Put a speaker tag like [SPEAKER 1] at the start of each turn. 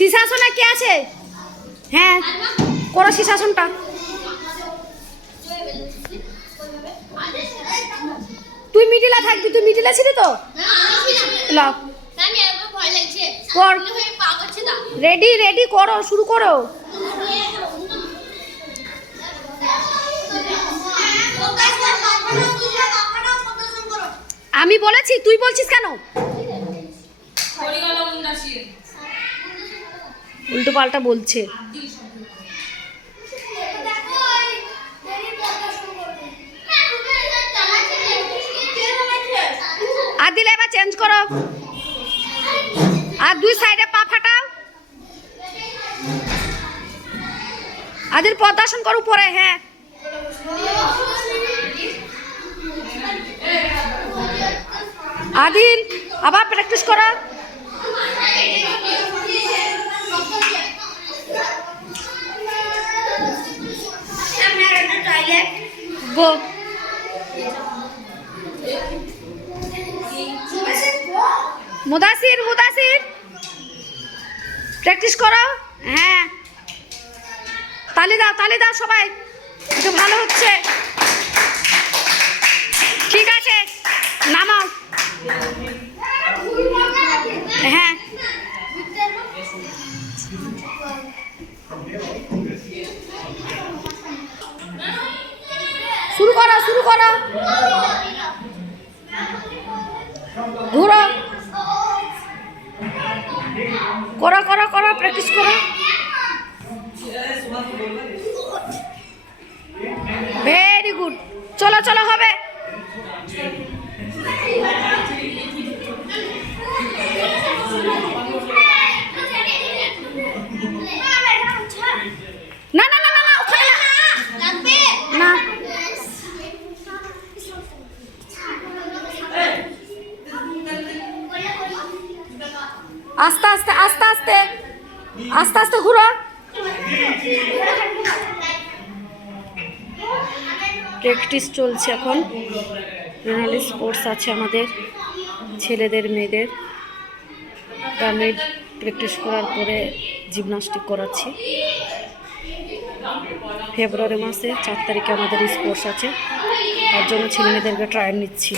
[SPEAKER 1] শীর্ষাসনে কে আছে? হ্যাঁ করো শীর্ষাসনটা তুই মিডিলে থাকবি, তুই মিডিলে ছিলি তো? লাও। কর। রেডি রেডি করো, শুরু করো। আমি বলেছি, তুই বলছিস কেন? উল্টো পাল্টা বলছে। আর এবার চেঞ্জ করো। আর দুই সাইডে পা ফাটাও। আদিল পদ্মাসন করো উপরে হ্যাঁ। আদিল, আবার প্র্যাকটিস করো। মুদাসির মুদাসির। প্র্যাকটিস করো। হ্যাঁ। তালি দাও তালি দাও সবাই। একটু ভালো হচ্ছে ঠিক আছে নামাও হ্যাঁ শুরু করা শুরু করা। ঘুরো। করা করা, করো প্র্যাকটিস করো। ভেরি গুড চলো চলো, হবে। না। আস্তে আস্তে আস্তে আস্তে। আস্তে আস্তে, ঘুরো। প্র্যাকটিস চলছে এখন। রোনালি স্পোর্টস আছে আমাদের, ছেলেদের, মেয়েদের। আমি প্র্যাকটিস করার পরে জিমনাস্টিক করাচ্ছি। ফেব্রুয়ারি মাসে চার তারিখে আমাদের স্পোর্টস আছে। তার জন্য ছেলেমেয়েদেরকে ট্রায়াল নিচ্ছি।